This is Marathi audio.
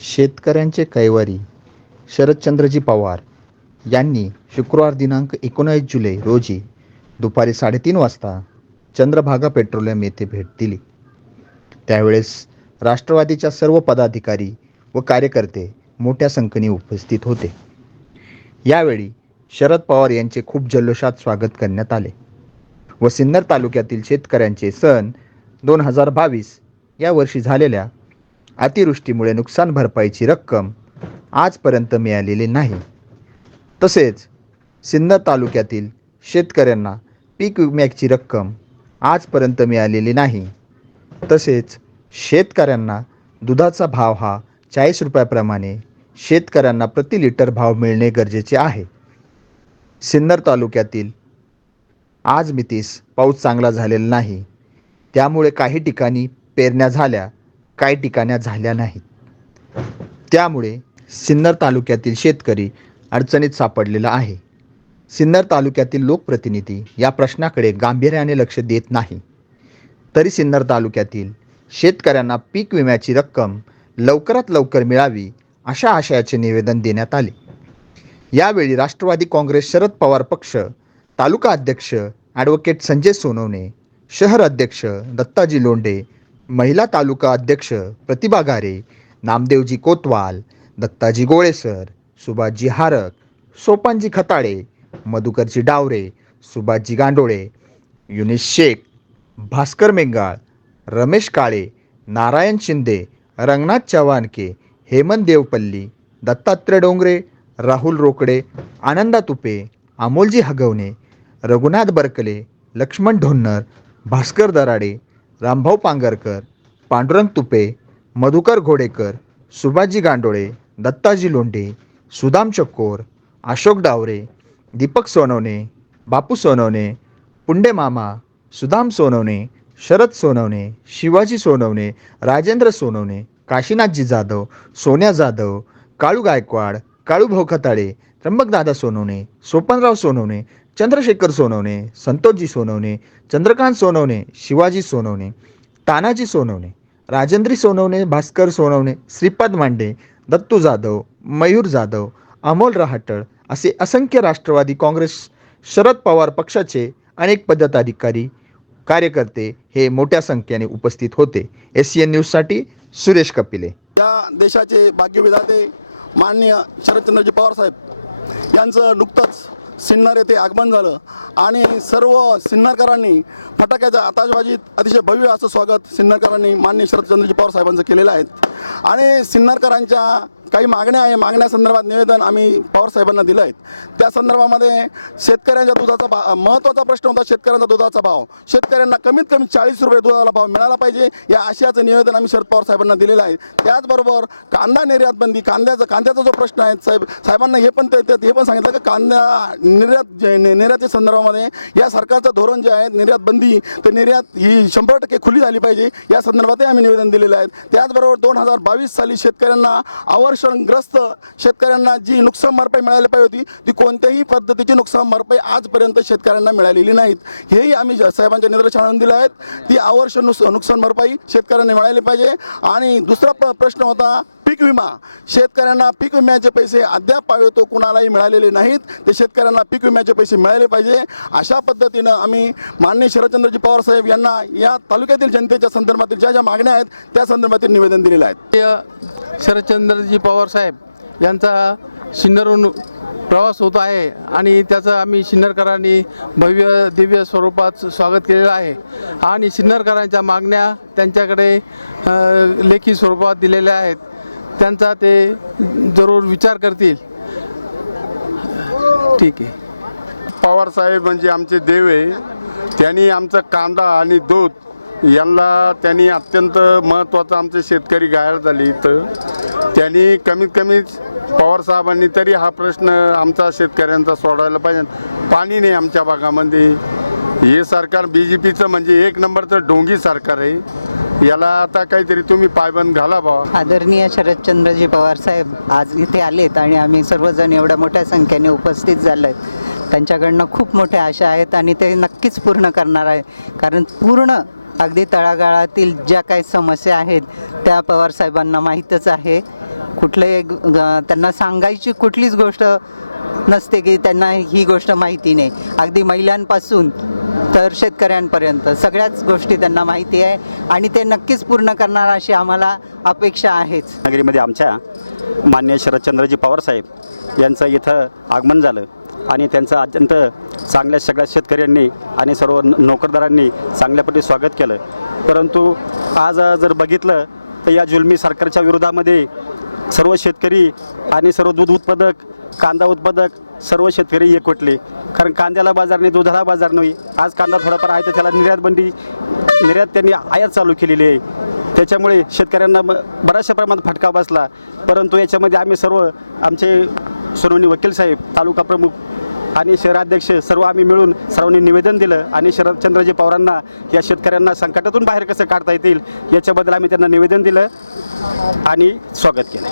शेतकऱ्यांचे कैवारी शरदचंद्रजी पवार यांनी शुक्रवार दिनांक एकोणावीस जुलै रोजी दुपारी साडेतीन वाजता चंद्रभागा पेट्रोलियम येथे भेट दिली. त्यावेळेस राष्ट्रवादीच्या सर्व पदाधिकारी व कार्यकर्ते मोठ्या संख्येने उपस्थित होते. यावेळी शरद पवार यांचे खूप जल्लोषात स्वागत करण्यात आले व सिन्नर तालुक्यातील शेतकऱ्यांचे सण दोन हजार बावीस या वर्षी झालेल्या अतिवृष्टीमुळे नुकसान भरपाईची रक्कम आजपर्यंत मिळालेली नाही. तसेच सिन्नर तालुक्यातील शेतकऱ्यांना पीक विम्याची रक्कम आजपर्यंत मिळालेली नाही. तसेच शेतकऱ्यांना दुधाचा भाव हा चाळीस रुपयाप्रमाणे शेतकऱ्यांना प्रति लिटर भाव मिळणे गरजेचे आहे. सिन्नर तालुक्यातील आज मितीस पाऊस चांगला झालेला नाही. त्यामुळे काही ठिकाणी पेरण्या झाल्या. काही ठिकाण्या झाल्या नाहीत. त्यामुळे सिन्नर तालुक्यातील शेतकरी अडचणीत सापडलेला आहे. सिन्नर तालुक्यातील लोकप्रतिनिधी या प्रश्नाकडे गांभीर्याने लक्ष देत नाही. तरी सिन्नर तालुक्यातील शेतकऱ्यांना पीक विम्याची रक्कम लवकरात लवकर मिळावी अशा आशयाचे निवेदन देण्यात आले. यावेळी राष्ट्रवादी काँग्रेस शरद पवार पक्ष तालुका अध्यक्ष ॲडव्होकेट संजय सोनवणे शहर अध्यक्ष दत्ताजी लोंढे महिला तालुका अध्यक्ष प्रतिभा गारे नामदेवजी कोतवाल दत्ताजी गोळेसर सुभाषजी हारक सोपानजी खताळे मधुकरजी डावरे सुभाषजी गांडोळे युनिस शेख भास्कर मेंगाळ रमेश काळे नारायण शिंदे रंगनाथ चव्हाणके हेमंत देवपल्ली दत्तात्रय डोंगरे राहुल रोकडे आनंदा तुपे अमोलजी हगवणे रघुनाथ बरकले लक्ष्मण ढोन्नर भास्कर दराडे रामभाऊ पांगरकर पांडुरंग तुपे मधुकर घोडेकर सुभाजी गांडोळे दत्ताजी लोंढे सुदाम चक्कोर अशोक डावरे दीपक सोनवणे बापू सोनवणे पुंडे मामा सुदाम सोनवणे शरद सोनवणे शिवाजी सोनवणे राजेंद्र सोनवणे काशीनाथजी जाधव सोन्या जाधव काळू गायकवाड काळूभाऊ खताळे त्र्यंबकदादा सोनवणे सोपनराव सोनवणे चंद्रशेखर सोनवणे संतोषजी सोनवणे चंद्रकांत सोनवणे शिवाजी सोनवणे तानाजी सोनवणे राजेंद्री सोनवणे भास्कर सोनवणे श्रीपाद मांडे दत्तू जाधव मयूर जाधव अमोल रहाटळ असे असंख्य राष्ट्रवादी काँग्रेस शरद पवार पक्षाचे अनेक पदाधिकारी कार्यकर्ते हे मोठ्या संख्येने उपस्थित होते. एस सी एन न्यूजसाठी सुरेश कपिले. या देशाचे भाग्यविधाते माननीय शरदचंद्रजी पवार साहेब यांचं नुकतंच सिन्नर येथे आगमन झालं. आणि सर्व सिन्नरकरांनी फटाक्याच्या आताशबाजीत अतिशय भव्य असं स्वागत सिन्नरकरांनी माननीय शरदचंद्रजी पवार साहेबांचं केलेलं आहे. आणि सिन्नरकरांच्या काही मागण्या आहे. मागण्यासंदर्भात निवेदन आम्ही पवार साहेबांना दिलं आहे त्या संदर्भामध्ये शेतकऱ्यांच्या दुधाचा भाव महत्त्वाचा प्रश्न होता शेतकऱ्यांचा दुधाचा भाव. शेतकऱ्यांना कमीत कमी चाळीस रुपये दुधाला भाव मिळाला पाहिजे या आशयाचं निवेदन आम्ही शरद पवार साहेबांना दिलेलं आहे. त्याचबरोबर कांदा निर्यात बंदी कांद्याचा कांद्याचा जो प्रश्न आहे साहेब साहेबांना हे पण ते हे पण सांगितलं की कांदा निर्यात जे- निर्याती संदर्भामध्ये या सरकारचं धोरण जे आहे निर्यात बंदी तर निर्यात ही शंभर टक्के खुली झाली पाहिजे. या संदर्भातही आम्ही निवेदन दिलेलं आहे. त्याचबरोबर दोन हजार बावीस साली शेतकऱ्यांना आवर्ष नुकसानग्रस्त शेतकऱ्यांना जी नुकसान भरपाई मिळाली पाहिजे होती ती कोणत्याही पद्धतीची नुकसान भरपाई आजपर्यंत शेतकऱ्यांना मिळालेली नाहीत. हेही आम्ही ज- साहेबांच्या निदर्शन आणून दिलं आहेत. ती आवर्ष नुस नुकसान भरपाई शेतकऱ्यांना मिळाली पाहिजे. आणि दुसरा प- प्रश्न होता पीक विमा. शेतकऱ्यांना पीक विम्याचे पैसे अद्याप पावे तो कुणालाही मिळालेले नाहीत. ते शेतकऱ्यांना पीक विम्याचे पैसे मिळाले पाहिजे. अशा पद्धतीनं आम्ही माननीय शरदचंद्रजी पवार साहेब यांना या तालुक्यातील जनतेच्या संदर्भातील ज्या ज्या मागण्या आहेत त्या संदर्भातील निवेदन दिलेलं आहे. शरदचंद्रजी पवार साहेब यांचा सिन्नरहून प्रवास होत आहे आणि त्याचं आम्ही सिन्नरकरांनी भव्य दिव्य स्वरूपात स्वागत केलेलं आहे. आणि सिन्नरकरांच्या मागण्या त्यांच्याकडे लेखी स्वरूपात दिलेल्या आहेत. त्यांचा ते जरूर विचार करतील. ठीक आहे. पवार साहेब म्हणजे आमचे देव आहे. त्यांनी आमचा कांदा आणि दूध यांना त्यांनी अत्यंत महत्त्वाचं आमचे शेतकरी घायल झाले इथं. त्यांनी कमीत कमी पवार साहेबांनी तरी हा प्रश्न आमचा शेतकऱ्यांचा सोडवायला पाहिजे. पाणी नाही आमच्या भागामध्ये. हे सरकार बी जे पीचं म्हणजे एक नंबरचं डोंगी सरकार आहे. याला आता काहीतरी तुम्ही पायबंद घाला बा आदरणीय शरदचंद्रजी पवार साहेब आज इथे आलेत आणि आम्ही सर्वजण एवढ्या मोठ्या संख्येने उपस्थित झालो आहेत त्यांच्याकडनं खूप मोठ्या आशा आहेत आणि ते नक्कीच पूर्ण करणार आहे. कारण पूर्ण अगदी तळागाळातील ज्या काही समस्या आहेत त्या पवार साहेबांना माहीतच आहे. कुठलंही त्यांना सांगायची कुठलीच गोष्ट नसते की त्यांना ही गोष्ट माहिती नाही. अगदी महिलांपासून तर शेतकऱ्यांपर्यंत सगळ्याच गोष्टी त्यांना माहिती आहे आणि ते नक्कीच पूर्ण करणार अशी आम्हाला अपेक्षा आहेच. नगरीमध्ये आमच्या मान्य शरदचंद्रजी पवार साहेब यांचं इथं आगमन झालं. आणि त्यांचं अत्यंत चांगल्या सगळ्या शेतकऱ्यांनी आणि सर्व नोकरदारांनी चांगल्यापणे स्वागत केलं. परंतु आज जर बघितलं तर या जुलमी सरकारच्या विरोधामध्ये सर्व शेतकरी आणि सर्व दूध उत्पादक कांदा उत्पादक सर्व शेतकरी एकवटले. कारण कांद्याला बाजार नाही दुधाला बाजार नाही. आज कांदा थोडाफार आहे तर त्याला निर्यात बंदी निर्यात त्यांनी आयात चालू केलेली आहे. त्याच्यामुळे शेतकऱ्यांना बऱ्याचशा प्रमाणात फटका बसला. परंतु याच्यामध्ये आम्ही सर्व आमचे सोनवणी वकील साहेब तालुका प्रमुख आणि शहराध्यक्ष सर्व आम्ही मिळून सर्वांनी निवेदन दिलं आणि शरदचंद्रजी पवारांना या शेतकऱ्यांना संकटातून बाहेर कसं काढता येतील याच्याबद्दल आम्ही त्यांना निवेदन दिलं आणि स्वागत केलं.